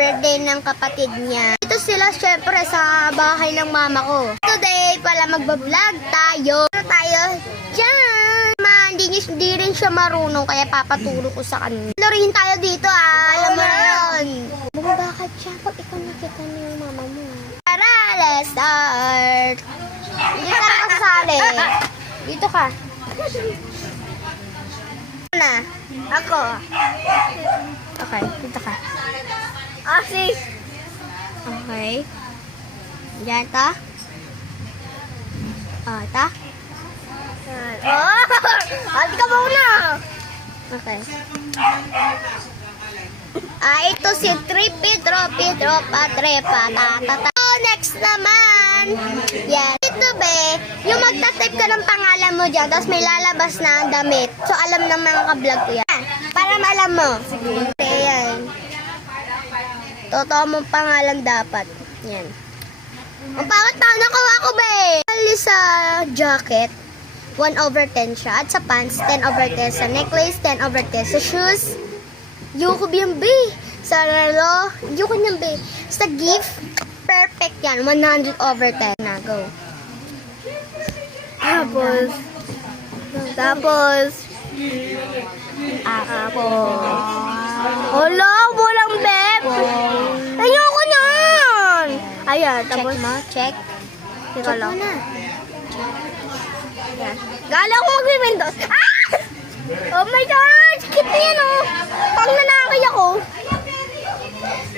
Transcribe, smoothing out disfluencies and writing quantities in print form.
birthday ng kapatid niya. Ito sila syempre sa bahay ng mama ko. Today pala magbablog tayo. Ano tayo? Diyan! Hindi rin siya marunong kaya papaturo ko sa kanya. Laruin tayo dito alam mo na yun. Bakit siya pag ikaw nakita niyo yung mama mo? Tara, let's start! Hindi ka na kasali. Dito ka. Na. Ako. Okay, dito ka. Asi. Okay. Diyan ta. Ta. Oh! Ati ka muna. Okay. Ito si Trippy, Tropi, Tropa, Trepa, Tatata. Next naman. Yan. Ito be, yung magta-type ka ng pangalan mo dyan, tapos may lalabas na ang damit. So, alam ng mga ka-vlog ko yan. Para maalam mo. Okay, yan. Totoo mong pangalan dapat. Yan. Ang pangat pa, nakuha ko be. Kali sa jacket, 1/10 siya. At sa pants, 10/10. Sa necklace, 10/10. Sa shoes, yuko yan be. Sa relo, yuko yan be. Sa gift, perfect yan. 100/10 na. Go. Tapos, Hala, walang beb. Ayoko yan. Ayan, tapos, check. Teka lang. Gala ko mag-windows. Ah! Oh my God! Sakit na yan, oh. Pang nanakay ako.